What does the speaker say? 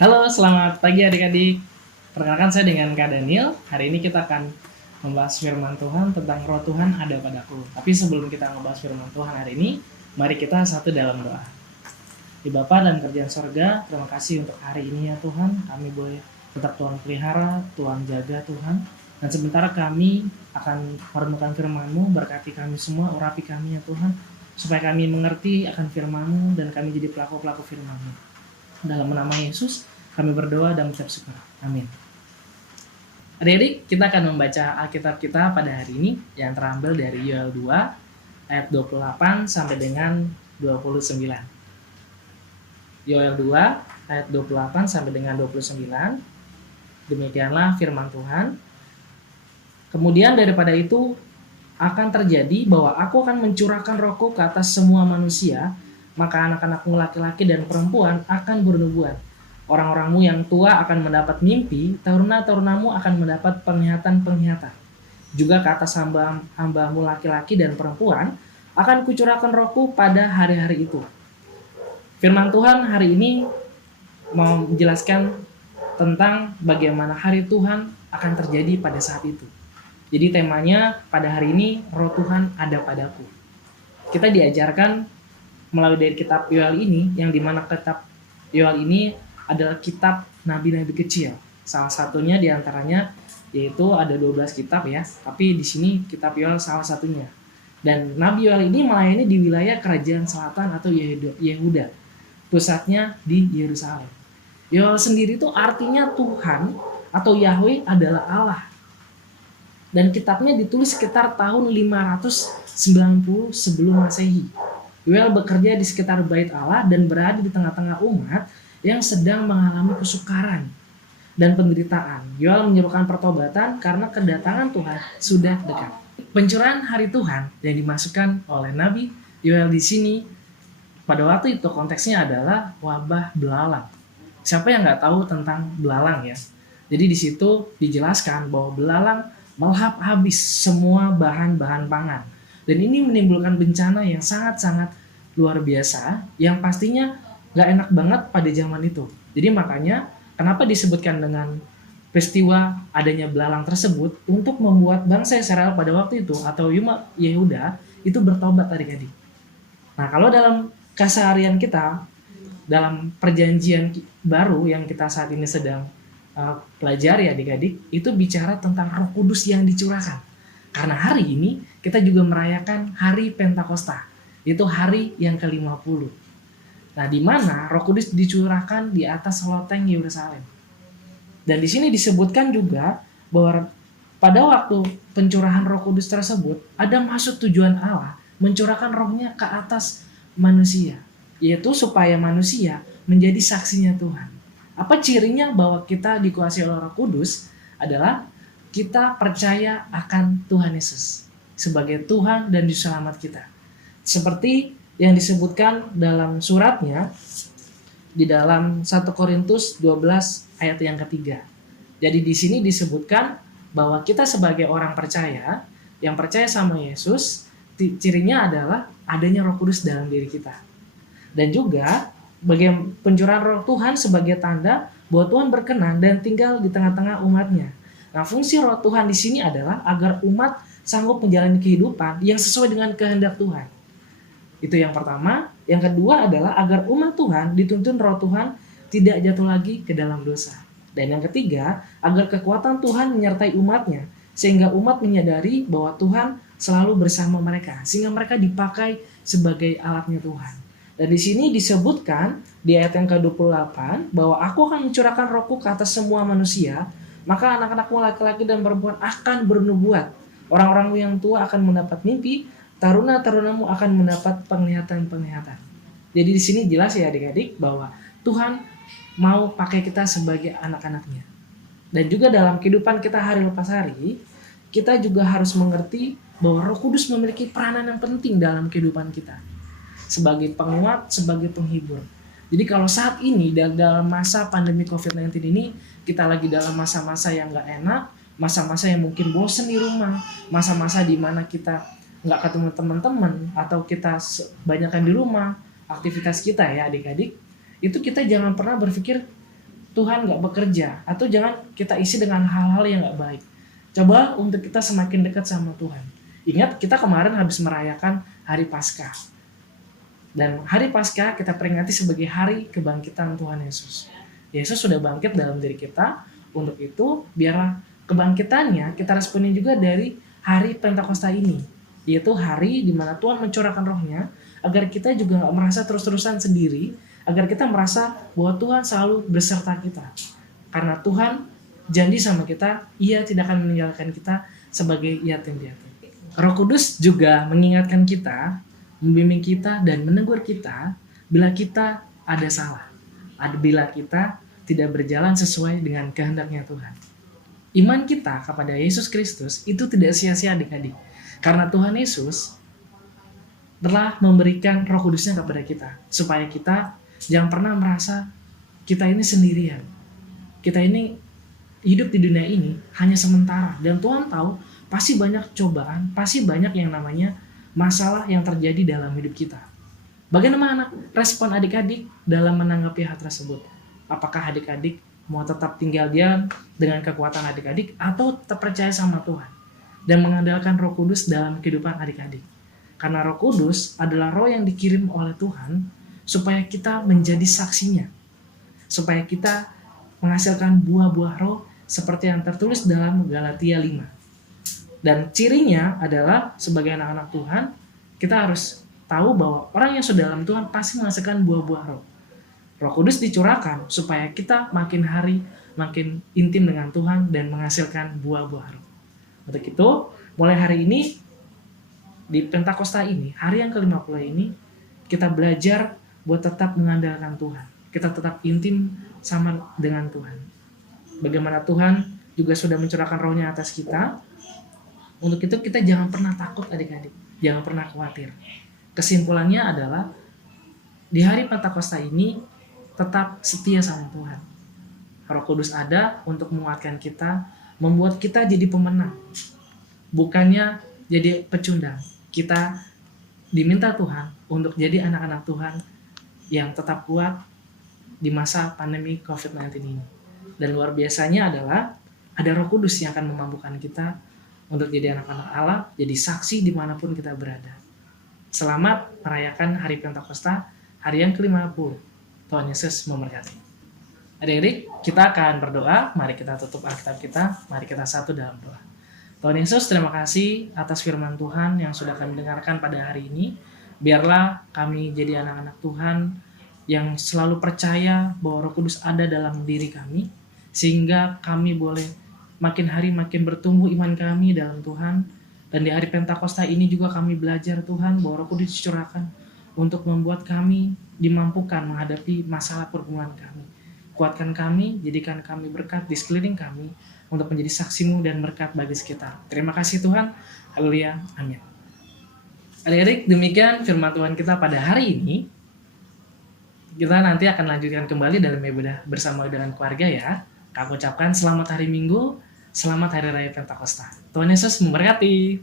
Halo, selamat pagi adik-adik. Perkenalkan saya dengan Kak Daniel. Hari ini kita akan membahas firman Tuhan tentang roh Tuhan ada padaku. Tapi sebelum kita membahas firman Tuhan hari ini, mari kita satu dalam doa. Di Bapa dan kerjaan sorga, terima kasih untuk hari ini ya Tuhan. Kami boleh tetap Tuhan pelihara, Tuhan jaga Tuhan. Dan sementara kami akan merenungkan firman-Mu, berkati kami semua, urapi kami ya Tuhan. Supaya kami mengerti akan firman-Mu dan kami jadi pelaku-pelaku firman-Mu. Dalam nama Yesus, kami berdoa dan mengucap syukur. Amin. Adik-adik, kita akan membaca Alkitab kita pada hari ini yang terambil dari Yoel 2 ayat 28 sampai dengan 29. Yoel 2 ayat 28 sampai dengan 29. Demikianlah firman Tuhan. Kemudian daripada itu akan terjadi bahwa aku akan mencurahkan rohku ke atas semua manusia, maka anak-anakmu laki-laki dan perempuan akan bernubuat. Orang-orangmu yang tua akan mendapat mimpi, taruna-tarunamu akan mendapat penglihatan-penglihatan. Juga ke atas hamba-hambamu laki-laki dan perempuan akan kucurahkan rohku pada hari-hari itu. Firman Tuhan hari ini mau menjelaskan tentang bagaimana hari Tuhan akan terjadi pada saat itu. Jadi temanya pada hari ini, roh Tuhan ada padaku. Kita diajarkan melalui dari kitab Yoel ini, yang dimana kitab Yoel ini adalah kitab nabi-nabi kecil. Salah satunya diantaranya yaitu ada 12 kitab ya, tapi di sini kitab Yoel salah satunya. Dan Nabi Yoel ini melayani di wilayah kerajaan selatan atau Yehuda. Pusatnya di Yerusalem. Yoel sendiri itu artinya Tuhan atau Yahweh adalah Allah. Dan kitabnya ditulis sekitar tahun 590 sebelum Masehi. Yoel bekerja di sekitar Bait Allah dan berada di tengah-tengah umat yang sedang mengalami kesukaran dan penderitaan. Yoel menyerukan pertobatan karena kedatangan Tuhan sudah dekat. Pencurahan hari Tuhan yang dimasukkan oleh Nabi Yoel di sini pada waktu itu konteksnya adalah wabah belalang. Siapa yang nggak tahu tentang belalang ya? Jadi di situ dijelaskan bahwa belalang melahap habis semua bahan-bahan pangan. Dan ini menimbulkan bencana yang sangat-sangat luar biasa yang pastinya gak enak banget pada zaman itu. Jadi makanya kenapa disebutkan dengan peristiwa adanya belalang tersebut untuk membuat bangsa Israel pada waktu itu atau umat Yehuda itu bertobat adik-adik. Nah kalau dalam keseharian kita, dalam perjanjian baru yang kita saat ini sedang pelajari adik-adik, itu bicara tentang Roh Kudus yang dicurahkan. Karena hari ini kita juga merayakan hari Pentakosta, itu hari yang ke-50. Nah, di mana Roh Kudus dicurahkan di atas loteng Yerusalem. Dan di sini disebutkan juga bahwa pada waktu pencurahan Roh Kudus tersebut ada maksud tujuan Allah mencurahkan rohnya ke atas manusia, yaitu supaya manusia menjadi saksinya Tuhan. Apa cirinya bahwa kita dikuasai oleh Roh Kudus adalah kita percaya akan Tuhan Yesus sebagai Tuhan dan Juru Selamat kita. Seperti yang disebutkan dalam suratnya di dalam 1 Korintus 12 ayat yang ketiga. Jadi di sini disebutkan bahwa kita sebagai orang percaya yang percaya sama Yesus, cirinya adalah adanya Roh Kudus dalam diri kita. Dan juga bagaimana pencurahan Roh Tuhan sebagai tanda bahwa Tuhan berkenan dan tinggal di tengah-tengah umatnya. Nah, fungsi Roh Tuhan di sini adalah agar umat sanggup menjalani kehidupan yang sesuai dengan kehendak Tuhan. Itu yang pertama. Yang kedua adalah agar umat Tuhan dituntun Roh Tuhan tidak jatuh lagi ke dalam dosa. Dan yang ketiga, agar kekuatan Tuhan menyertai umatnya, sehingga umat menyadari bahwa Tuhan selalu bersama mereka, sehingga mereka dipakai sebagai alatnya Tuhan. Dan di sini disebutkan di ayat yang ke-28 bahwa aku akan mencurahkan rohku ke atas semua manusia, maka anak-anakmu laki-laki dan perempuan akan bernubuat. Orang-orangmu yang tua akan mendapat mimpi, taruna-tarunamu akan mendapat penglihatan-penglihatan. Jadi di sini jelas ya adik-adik bahwa Tuhan mau pakai kita sebagai anak-anaknya. Dan juga dalam kehidupan kita hari lepas hari, kita juga harus mengerti bahwa Roh Kudus memiliki peranan yang penting dalam kehidupan kita. Sebagai penguat, sebagai penghibur. Jadi kalau saat ini dalam masa pandemi COVID-19 ini, kita lagi dalam masa-masa yang gak enak, masa-masa yang mungkin bosen di rumah, masa-masa di mana kita nggak ketemu teman-teman atau kita banyakkan di rumah aktivitas kita ya adik-adik, itu kita jangan pernah berpikir Tuhan nggak bekerja, atau jangan kita isi dengan hal-hal yang nggak baik. Coba untuk kita semakin dekat sama Tuhan. Ingat, kita kemarin habis merayakan hari Paskah. Dan hari Paskah kita peringati sebagai hari kebangkitan Tuhan Yesus. Yesus sudah bangkit dalam diri kita. Untuk itu, biarlah kebangkitannya kita responin juga dari hari Pentakosta ini. Yaitu hari di mana Tuhan mencurahkan rohnya, agar kita juga nggak merasa terus-terusan sendiri, agar kita merasa bahwa Tuhan selalu beserta kita. Karena Tuhan janji sama kita, Ia tidak akan meninggalkan kita sebagai yatim piatu. Roh Kudus juga mengingatkan kita, membimbing kita dan menegur kita bila kita ada salah, bila kita tidak berjalan sesuai dengan kehendaknya Tuhan. Iman kita kepada Yesus Kristus itu tidak sia-sia adik-adik, karena Tuhan Yesus telah memberikan Roh Kudusnya kepada kita, supaya kita jangan pernah merasa kita ini sendirian. Kita ini hidup di dunia ini hanya sementara, dan Tuhan tahu pasti banyak cobaan, pasti banyak yang namanya masalah yang terjadi dalam hidup kita. Bagaimana respon adik-adik dalam menanggapi hal tersebut? Apakah adik-adik mau tetap tinggal diam dengan kekuatan adik-adik, atau tetap percaya sama Tuhan dan mengandalkan Roh Kudus dalam kehidupan adik-adik? Karena Roh Kudus adalah roh yang dikirim oleh Tuhan supaya kita menjadi saksinya, supaya kita menghasilkan buah-buah roh seperti yang tertulis dalam Galatia 5. Dan cirinya adalah sebagai anak-anak Tuhan, kita harus tahu bahwa orang yang sudah dalam Tuhan pasti menghasilkan buah-buah roh. Roh Kudus dicurahkan supaya kita makin hari makin intim dengan Tuhan dan menghasilkan buah-buah roh. Untuk itu, mulai hari ini, di Pentakosta ini, hari yang ke-50 ini, kita belajar buat tetap mengandalkan Tuhan. Kita tetap intim sama dengan Tuhan. Bagaimana Tuhan juga sudah mencurahkan rohnya atas kita. Untuk itu kita jangan pernah takut adik-adik. Jangan pernah khawatir. Kesimpulannya adalah, di hari Pentakosta ini, tetap setia sama Tuhan. Roh Kudus ada untuk menguatkan kita, membuat kita jadi pemenang. Bukannya jadi pecundang. Kita diminta Tuhan untuk jadi anak-anak Tuhan yang tetap kuat di masa pandemi COVID-19 ini. Dan luar biasanya adalah ada Roh Kudus yang akan memampukan kita untuk jadi anak-anak Allah, jadi saksi dimanapun kita berada. Selamat merayakan hari Pentakosta, hari yang ke-50. Tuhan Yesus memberkati. Adik-adik, kita akan berdoa. Mari kita tutup Alkitab kita. Mari kita satu dalam doa. Tuhan Yesus, terima kasih atas firman Tuhan yang sudah kami dengarkan pada hari ini. Biarlah kami jadi anak-anak Tuhan yang selalu percaya bahwa Roh Kudus ada dalam diri kami, sehingga kami boleh makin hari makin bertumbuh iman kami dalam Tuhan. Dan di hari Pentakosta ini juga kami belajar Tuhan bahwa Roh Kudus dicurahkan untuk membuat kami dimampukan menghadapi masalah pergumulan kami. Kuatkan kami, jadikan kami berkat di sekeliling kami, untuk menjadi saksimu dan berkat bagi sekitar. Terima kasih Tuhan. Haleluya. Amin. Adik-adik, demikian firman Tuhan kita pada hari ini. Kita nanti akan lanjutkan kembali dalam ibadah bersama dengan keluarga ya. Aku ucapkan selamat hari Minggu, selamat hari raya Pentakosta. Tuhan Yesus memberkati.